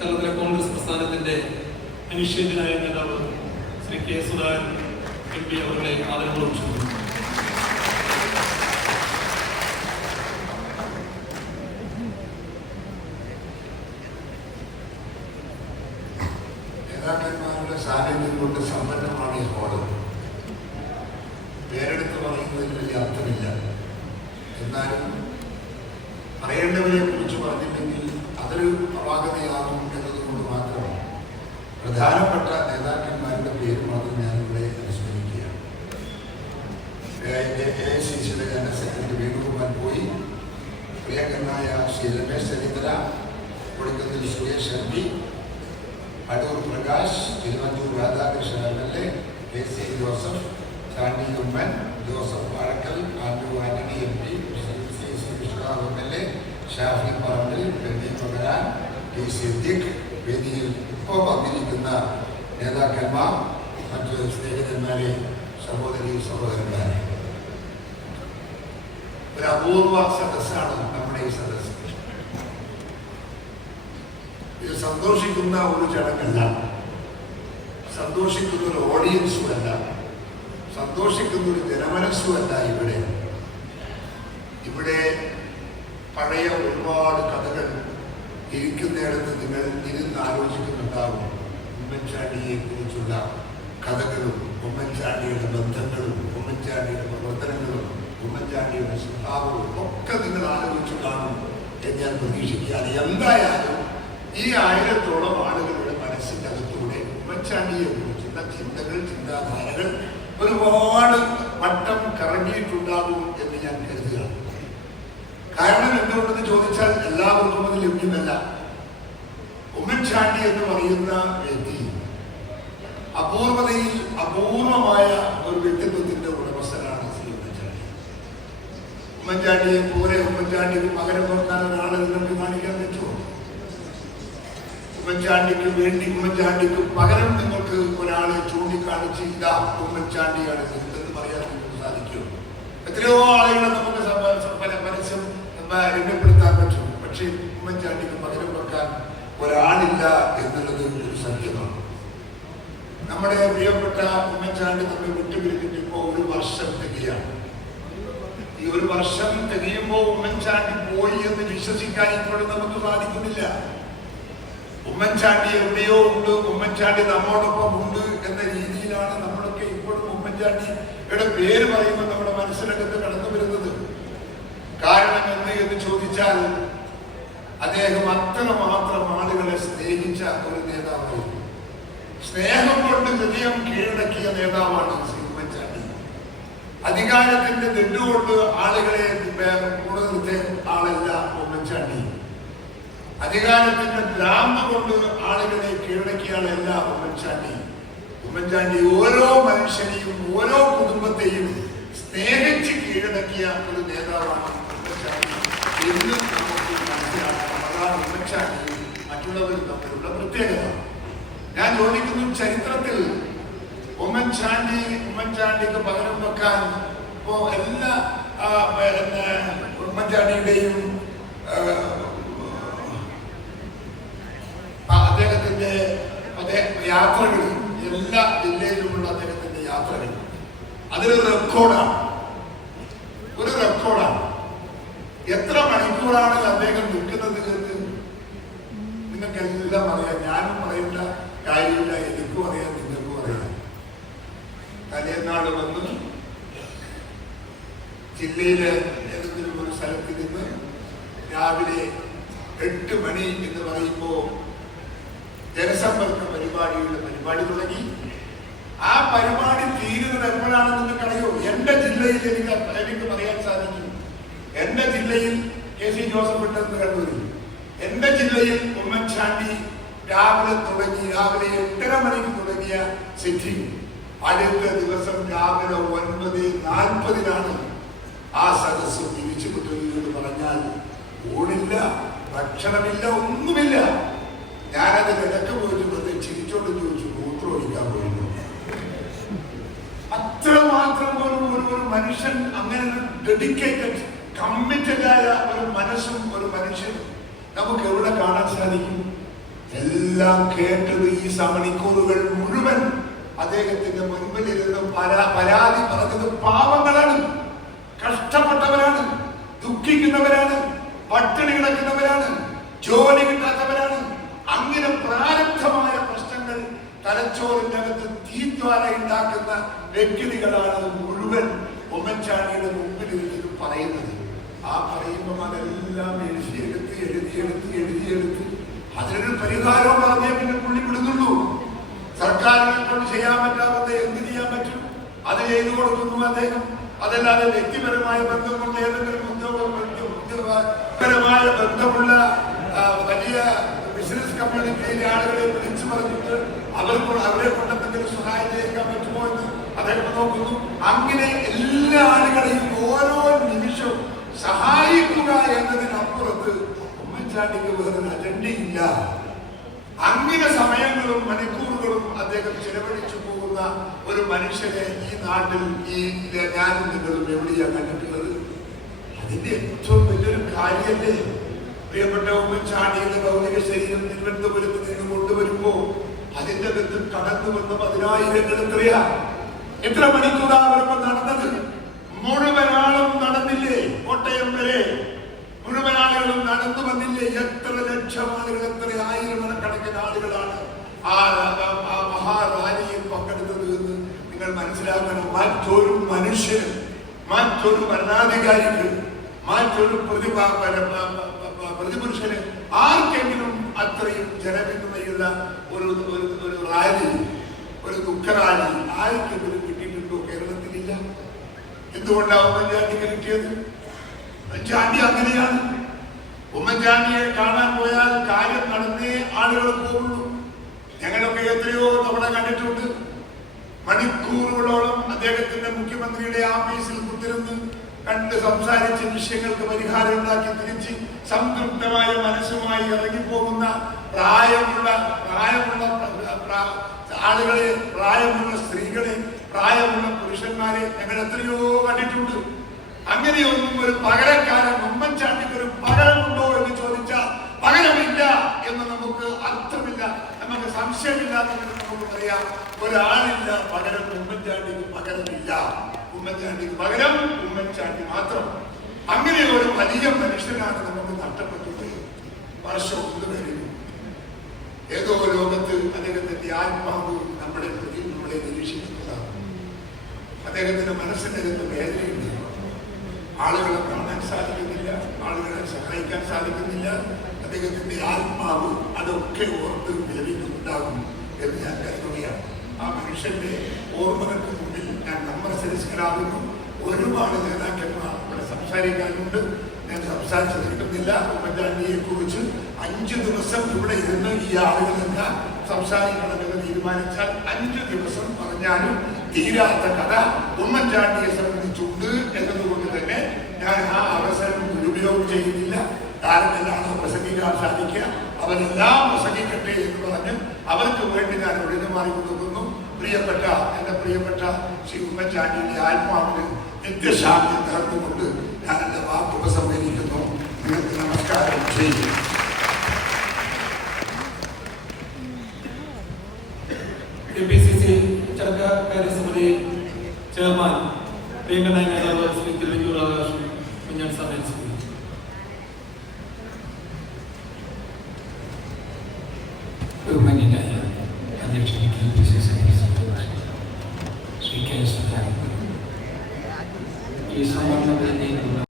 കേരളത്തിലെ കോൺഗ്രസ് പ്രസ്ഥാനത്തിന്റെ അനിശ്ചിതനായ നേതാവ് ശ്രീ കെ സുധാകരൻ MP അവരുടെ ആദരവോടും ക്ഷണിക്കുന്നു. നേതാക്കന്മാരുടെ സാന്നിധ്യം കൊണ്ട് സമ്പന്നമാണ് ഈ ഹോള്. പേരെടുത്ത് പറയുന്നതിൽ വലിയ അർത്ഥമില്ല. എന്നാലും പറയേണ്ടവരെ കുറിച്ച് പറഞ്ഞില്ലെങ്കിൽ അതൊരു അപാകതയാകും എന്നതുകൊണ്ട് മാത്രം പ്രധാനപ്പെട്ട നേതാക്കന്മാരുടെ പേര് മാത്രം ഞാനിവിടെ അനുസ്മരിക്കുകയാണ്. AICCയുടെ ജനറൽ സെക്രട്ടറി വേണുഗോപാൽ പോയി, പ്രിയങ്കരനായ Shri Ramesh Chennithala, Kodikunnil Suresh MP, Adoor Prakash, Thiruvanchoor Radhakrishnan MLA, KC Joseph, Chandy Oommen, Joseph Vazhakkal, Anto Antony MP, Vishwanath MLA, Shafi Parambil, Benny Behanan, T Siddique, വേദിയിൽ ഇപ്പോൾ വന്നിരിക്കുന്ന നേതാക്കന്മാർ, മറ്റു സ്നേഹിതന്മാരെ, സഹോദരി സഹോദരന്മാരെ, ഒരു അപൂർവ സദസ്സാണ് നമ്മുടെ ഈ സദസ്സ്. ഇത് സന്തോഷിക്കുന്ന ഒരു ചടങ്ങല്ല, സന്തോഷിക്കുന്ന ഒരു ഓഡിയൻസുമല്ല, സന്തോഷിക്കുന്ന ഒരു ജനമനസ്സുമല്ല. ഇവിടെ പഴയ ഒരുപാട് കഥകൾ ഇരിക്കുന്നിടത്ത് നിങ്ങൾ ഇരുന്ന് ആലോചിക്കുന്നുണ്ടാവും. ഉമ്മൻചാണ്ടിയെ കുറിച്ചുള്ള കഥകളും ഉമ്മൻചാണ്ടിയുടെ ബന്ധങ്ങളും ഉമ്മൻചാണ്ടിയുടെ പ്രവർത്തനങ്ങളും ഉമ്മൻചാണ്ടിയുടെ സ്വഭാവവും ഒക്കെ നിങ്ങൾ ആലോചിച്ചു കാണും എന്ന് ഞാൻ പ്രതീക്ഷിക്കുകയാണ്. എന്തായാലും ഈ 1000-ഓളം ആളുകളുടെ മനസ്സിൻ്റെ അകത്തൂടെ ഉമ്മൻചാണ്ടിയെ കുറിച്ചുള്ള ചിന്തകൾ, ചിന്താധാരകൾ ഒരുപാട് വട്ടം കറങ്ങിയിട്ടുണ്ടാകും എന്ന് ഞാൻ കരുതുകയാണ്. കാരണം എന്തുകൊണ്ടെന്ന് ചോദിച്ചാൽ എല്ലാവർക്കും അത് ലഭ്യമല്ല. ഉമ്മൻചാണ്ടി എന്ന് പറയുന്ന വ്യക്തി അപൂർവതയിൽ അപൂർവമായ ഒരു വ്യക്തിത്വത്തിന്റെ ഉടമസ്ഥനാണ് ശ്രീ ഉമ്മൻചാണ്ടി. ഉമ്മൻചാണ്ടിയെ പോലെ ഉമ്മൻചാണ്ടിക്ക് പകരം വെക്കാൻ ഒരാളെ നിങ്ങൾക്ക് കാണിക്കാൻ പറ്റുമോ? ഉമ്മൻചാണ്ടിക്ക് വേണ്ടി, ഉമ്മൻചാണ്ടിക്ക് പകരം നിങ്ങൾക്ക് ഒരാളെ ചൂണ്ടിക്കാണിച്ച് ഇതാ ഉമ്മൻചാണ്ടിയാണ് എന്ന് പറയാൻ നിങ്ങൾക്ക് സാധിക്കുമോ? എത്രയോ ആളുകളെ നമുക്ക് പരസ്യം രംഗപ്പെടുത്താൻ പറ്റും. പക്ഷേ ഉമ്മൻചാണ്ടിക്ക് പകരം വെക്കാൻ ഒരാളില്ല എന്നുള്ളത് ഒരു സത്യമാണ്. നമ്മുടെ പ്രിയപ്പെട്ട ഉമ്മൻചാണ്ടി നമ്മെ വിട്ടുപിരിഞ്ഞിട്ട് ഇപ്പോൾ 1 വർഷം തികയാണ്. ഈ 1 വർഷം തികയുമ്പോൾ ഉമ്മൻചാണ്ടി പോയി എന്ന് വിശ്വസിക്കാൻ ഇപ്പോഴും നമുക്ക് സാധിക്കുന്നില്ല. ഉമ്മൻചാണ്ടി എവിടെയോ ഉണ്ട്, ഉമ്മൻചാണ്ടി നമ്മോടൊപ്പം ഉണ്ട് എന്ന രീതിയിലാണ് നമ്മളൊക്കെ ഇപ്പോഴും ഉമ്മൻചാണ്ടിയുടെ പേര് പറയുമ്പോൾ നമ്മുടെ മനസ്സിനകത്ത് കടന്നു വരുന്നത്. കാരണം എന്ന് ചോദിച്ചാൽ അദ്ദേഹം അത്രമാത്രം ആളുകളെ സ്നേഹിച്ച ഒരു നേതാവായിരുന്നു. സ്നേഹം കൊണ്ട് ഹൃദയം കീഴടക്കിയ നേതാവാണ് ശ്രീ ഉമ്മൻചാണ്ടി. അധികാരത്തിന്റെ നെല്ലുകൊണ്ട് ആളുകളെ കൂടുതൽ ആളല്ല ഉമ്മൻചാണ്ടി. അധികാരത്തിന്റെ ഭ്രാന്ത് കൊണ്ട് ആളുകളെ കീഴടക്കിയ ആളല്ല ഉമ്മൻചാണ്ടി. ഉമ്മൻചാണ്ടി ഓരോ മനുഷ്യനെയും ഓരോ കുടുംബത്തെയും സ്നേഹിച്ച് കീഴടക്കിയ ഒരു നേതാവാണ് ഉമ്മൻചാണ്ടി എന്ന് നമുക്ക് മനസ്സിലാക്കണം. അതാണ് ഉമ്മൻചാണ്ടിയും മറ്റുള്ളവരും തമ്മിലുള്ള പ്രത്യേകത. ഞാൻ ചോദിക്കുന്നു, ചരിത്രത്തിൽ ഉമ്മൻചാണ്ടിക്ക് പകരം വെക്കാൻ ഇപ്പോ എല്ലാ ഉമ്മൻചാണ്ടിയുടെയും അദ്ദേഹത്തിന്റെ യാത്രകൾ, എല്ലാ ജില്ലയിലുമുള്ള അദ്ദേഹത്തിന്റെ യാത്രകൾ, അതൊരു റെക്കോർഡാണ്. എത്ര മണിക്കൂറാണ് അദ്ദേഹം നിൽക്കുന്നത് എന്ന് നിങ്ങൾക്കെല്ലാം അറിയാം. ഞാനും പറയേണ്ട കാര്യമില്ല, എനിക്കും അറിയാം, നിങ്ങൾക്കും അറിയാം. തലേന്നാട് വന്ന് ജില്ലയിലെ ഏതെങ്കിലും ഒരു സ്ഥലത്ത് നിന്ന് രാവിലെ 8 മണി എന്ന് പറയുമ്പോൾ ജനസമ്പർക്ക പരിപാടി തുടങ്ങി. ആ പരിപാടി തീരുന്നത് എപ്പോഴാണെന്ന് നിങ്ങൾക്കറിയോ? എന്റെ ജില്ലയിൽ എനിക്ക് പറയാൻ സാധിക്കും. എന്റെ ജില്ലയിൽ KC ജോസഫ് ഉണ്ടെന്ന് കണ്ടൂരിൽ, എന്റെ ജില്ലയിൽ ഉമ്മൻചാണ്ടി രാവിലെ 8:30 മണിക്ക് തുടങ്ങിയ സിറ്റിംഗ് അടുത്ത ദിവസം രാവിലെ 9:40 ആ സദസ്സ് തിരിച്ചു കൊണ്ടുവരുന്നത്. പറഞ്ഞാൽ ഊണില്ല, ഭക്ഷണമില്ല, ഒന്നുമില്ല. ഞാനത് ഇടയ്ക്ക് പോയിട്ട് വെറുതെ ചിരിച്ചോണ്ട് ചോദിച്ചു, മൂത്രം ഒഴിക്കാൻ പോയിരുന്നു. അത്രമാത്രം ഒരു മനുഷ്യൻ, അങ്ങനെ ഒരു ഡെഡിക്കേറ്റഡ് കമ്മിറ്റഡ് ആയ ഒരു മനസ്സും ഒരു മനുഷ്യൻ നമുക്ക് എവിടെ കാണാൻ സാധിക്കും? ഇതെല്ലാം കേട്ടത് ഈ മണിക്കൂറുകൾ മുഴുവൻ അദ്ദേഹത്തിന്റെ മുൻപിലിരുന്ന് പരാതി പറഞ്ഞത് പാവങ്ങളാണ്, കഷ്ടപ്പെട്ടവരാണ്, ദുഃഖിക്കുന്നവരാണ്, പട്ടിണി കിടക്കുന്നവരാണ്, ജോലി കിട്ടാത്തവരാണ്. അങ്ങനെ പ്രാരബ്ധമായ പ്രശ്നങ്ങൾ തലച്ചോറിന്റെ അകത്ത് തീജ്വാല ഉണ്ടാക്കുന്ന വ്യക്തികളാണ് മുഴുവൻ ഉമ്മൻചാണ്ടിയുടെ മുമ്പിൽ ഇരുന്ന് പറയുന്നത്. ആ പറയുമ്പോൾ അതെല്ലാം എഴുതിയെടുത്ത് അതിനൊരു പരിഹാരവും പറഞ്ഞേ പിന്നെ പുള്ളി വിടുന്നുള്ളൂ. സർക്കാരിനെ കൊണ്ട് ചെയ്യാൻ പറ്റാത്തത് എന്ത് ചെയ്യാൻ പറ്റും അത് ചെയ്തു കൊടുക്കുന്നു അദ്ദേഹം. അതല്ലാതെ വ്യക്തിപരമായ ബന്ധം കൊണ്ട് ഏതെങ്കിലും വ്യക്തിപരമായ ബന്ധമുള്ള വലിയ ബിസിനസ് കമ്മ്യൂണിറ്റിയിലെ ആളുകളെ വിളിച്ചു പറഞ്ഞിട്ട് അവരെ കൊണ്ടെന്തെങ്കിലും സഹായം ചെയ്യാൻ പറ്റുമോ എന്ന് അദ്ദേഹം നോക്കുന്നു. അങ്ങനെ എല്ലാ ആളുകളെയും ഓരോ നിമിഷവും സഹായിക്കുക എന്നതിനപ്പുറത്ത് ഉമ്മൻചാണ്ടിക്ക് വേറൊരു അജണ്ടയില്ല. അങ്ങനെ സമയങ്ങളും മണിക്കൂറുകളും അദ്ദേഹം ചെലവഴിച്ചു പോകുന്ന ഒരു മനുഷ്യനെ ഈ നാട്ടിൽ ഞാനും നിങ്ങളും എവിടെയാണ് കണ്ടിട്ടുള്ളത്? അതിന്റെ ഏറ്റവും വലിയൊരു കാര്യമല്ലേ പ്രിയപ്പെട്ട ഉമ്മൻചാണ്ടിയുടെ ഭൗതിക ശരീരം തിരുവനന്തപുരത്ത് നിന്ന് കൊണ്ടുവരുമ്പോ അതിന്റെ അകത്ത് കടന്നു വന്ന 10,000 എത്രയാ? എത്ര മണിക്കൂറാണ് നടന്നത്? മുഴുവൻ ആളും നടന്നില്ലേ? കോട്ടയം വരെ മുഴുവൻ ആളുകളും നടന്നു വന്നില്ലേ? എത്ര ലക്ഷം ആളുകൾ, എത്ര ആയിരക്കണക്കിന് ആളുകളാണ് ആ മഹാറാലിയിൽ പങ്കെടുത്തത് എന്ന് നിങ്ങൾ മനസ്സിലാക്കണം. മറ്റൊരു മനുഷ്യനും, മറ്റൊരു ഭരണാധികാരിക്ക്, മറ്റൊരു പ്രതിപുരുഷന് ആർക്കെങ്കിലും അത്രയും ജനപിന്തുണയുള്ള ഒരു റാലി, ഒരു ദുഃഖറാലി ആർക്കെങ്കിലും കിട്ടിയിട്ടുണ്ടോ? കേരളത്തിലില്ല. എന്തുകൊണ്ടാണ് ഉമ്മൻചാണ്ടിക്ക് കിട്ടിയത്? ഉമ്മൻചാണ്ടി അങ്ങനെയാണ്. ഉമ്മൻചാണ്ടിയെ കാണാൻ പോയാൽ കാര്യം നടന്നേ ആളുകൾ പോകുള്ളൂ. ഞങ്ങളൊക്കെ എത്രയോ തവണ കണ്ടിട്ടുണ്ട്. മണിക്കൂറുകളോളം അദ്ദേഹത്തിന്റെ മുഖ്യമന്ത്രിയുടെ ആഫീസിൽ കുത്തിരുന്ന് കണ്ട് സംസാരിച്ച് വിഷയങ്ങൾക്ക് പരിഹാരം ഉണ്ടാക്കി തിരിച്ച് സംതൃപ്തമായ മനസ്സുമായി ഇറങ്ങിപ്പോകുന്ന പ്രായമുള്ള ആളുകളെ, പ്രായമുള്ള സ്ത്രീകളെ, പ്രായമുള്ള പുരുഷന്മാരെ ഞങ്ങൾ എത്രയോ കണ്ടിട്ടുണ്ട്. അങ്ങനെയൊന്നും ഒരു പകരക്കാരൻ ഉമ്മൻചാണ്ടിക്ക് ഒരു പകരമുണ്ടോ എന്ന് ചോദിച്ചാൽ പകരമില്ല എന്ന് നമുക്ക് അർത്ഥമില്ല, നമുക്ക് സംശയമില്ല എന്ന് നമുക്ക് പറയാം. ഒരാളില്ല പകരം, ഉമ്മൻചാണ്ടിക്ക് പകരമില്ല. ഉമ്മൻചാണ്ടിക്ക് പകരം ഉമ്മൻചാണ്ടി മാത്രം. അങ്ങനെ ഒരു വലിയ മനുഷ്യനാണ് നമുക്ക് നഷ്ടപ്പെട്ടത്. വർഷം കഴിഞ്ഞു. ഏതോ ലോകത്ത് അദ്ദേഹത്തിന്റെ ആത്മാവ് നമ്മളെ നിരീക്ഷിക്കുന്നതാണ്. അദ്ദേഹത്തിന്റെ മനസ്സിന്റെ വേദനയുണ്ട്. ആളുകളെ കാണാൻ സാധിക്കുന്നില്ല, ആളുകളെ സഹായിക്കാൻ സാധിക്കുന്നില്ല. അദ്ദേഹത്തിന്റെ ആത്മാവ് അതൊക്കെ ഓർത്ത് വിലപിക്കുന്നുണ്ടാകും എന്ന് ഞാൻ കരുതുകയാണ്. ആ മനുഷ്യന്റെ ഓർമ്മകൾക്ക് മുമ്പിൽ ഞാൻ നമസ്കരിക്കലാകുന്നു. ഒരുപാട് നേതാക്കന്മാർ ഇവിടെ സംസാരിക്കാനുണ്ട്. ഞാൻ സംസാരിച്ചു തീർക്കുന്നില്ല. ഉമ്മൻചാണ്ടിയെ കുറിച്ച് 5 ദിവസം ഇവിടെ ഇരുന്ന് ഈ ആളുകളെല്ലാം സംസാരിക്കണമെന്ന് തീരുമാനിച്ചാൽ 5 ദിവസം പറഞ്ഞാലും തീരാത്ത കഥ ഉമ്മൻചാണ്ടിയെ സംബന്ധിച്ചുണ്ട് എന്നതുകൊണ്ട് തന്നെ ഞാൻ ആ അവസരം ദുരുപയോഗം ചെയ്യുന്നില്ല. ആരെല്ലാണോ പ്രസംഗിക്കാൻ സാധിക്കുക അവരെല്ലാം പ്രസംഗിക്കട്ടെ എന്ന് പറഞ്ഞ് അവർക്ക് വേണ്ടി ഞാൻ ഒഴിഞ്ഞുമാറി കൊടുക്കുന്നു. എന്റെ പ്രിയപ്പെട്ട ശ്രീ ഉമ്മൻചാണ്ടിയുടെ ആത്മാവിന് നിത്യശാന്തി നേർന്നുകൊണ്ട് ഞാൻ എന്റെ വാക്ക് ഉപസംഹരിക്കുന്നു. നിങ്ങൾക്ക് നമസ്കാരം ചെയ്യും. KPCC ചർക്കാര്യസമിതി ചെയർമാൻ പ്രിയങ്കരനായ നേതാവ് ശ്രീ തിരുവഞ്ചൂർ ആകാശ് കുഞ്ഞൻ സാറിനെ ബഹുമാന്യനായ അധ്യക്ഷൻ KPCC ശ്രീ കെ സുധാകരൻ, ഈ സമ്മേളനത്തിൽ